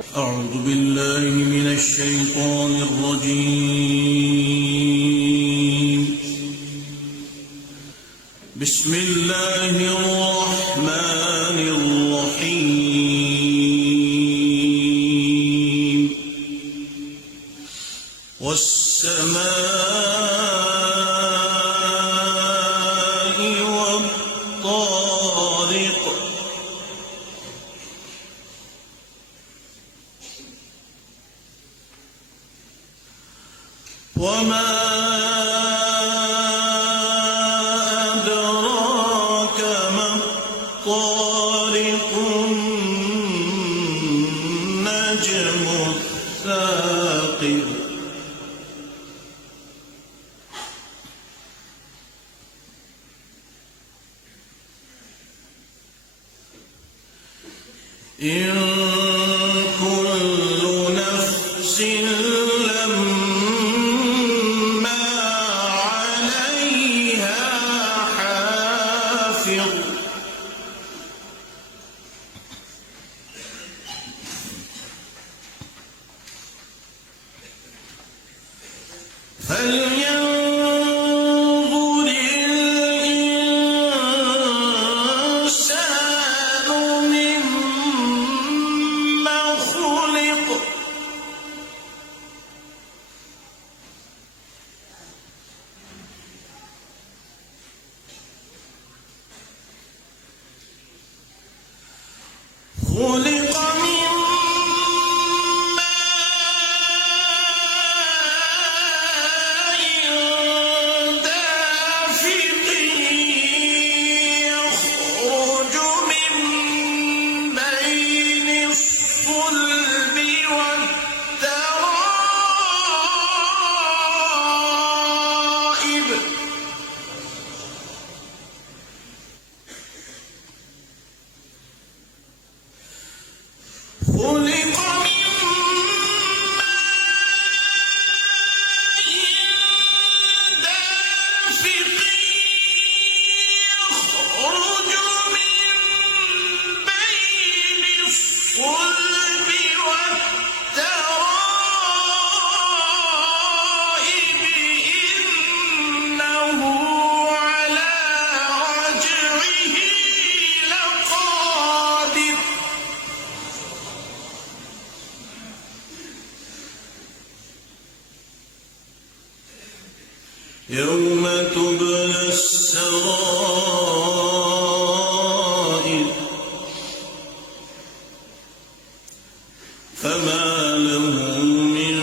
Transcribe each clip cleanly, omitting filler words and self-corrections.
أعوذ بالله من الشيطان الرجيم. بسم الله الرحمن الرحيم. والسماء والطارق. وما أدراك ما الطارق. النجم الثاقب. إن كل نفس لما عليها حافظ. فلينظر الإنسان مما خلق. خلق من ماء دافق يخرج من بين الصلب والترائب. خلق من ماء دافق يخرج من بين الصلب والترائب. إنه على رجعه لقادر. يوم تبلى السرائر. فما له من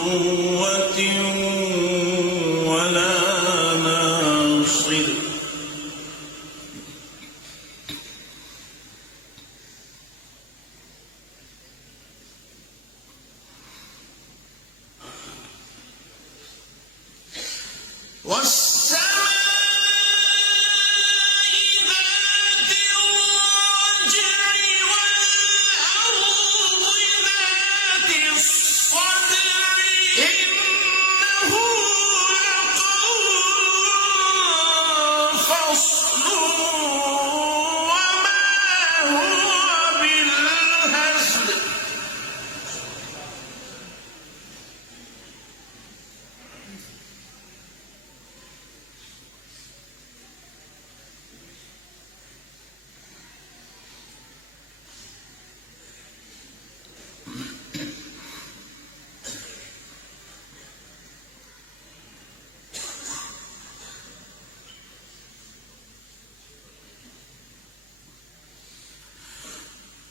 قوة ولا ناصر. والسماء ذات الرجع والأرض ذات الصدع. إنه لقول فصل وما هو بالهزل.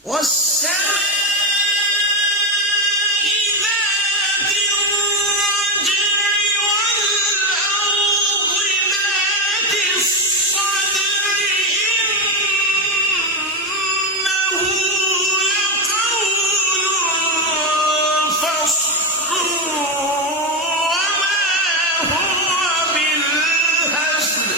والسماء ذات الرجع والأرض ذات الصدع. إنه لقول فصل وما هو بالهزل.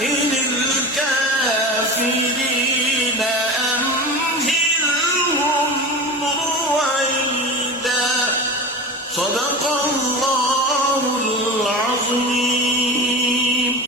الكافرين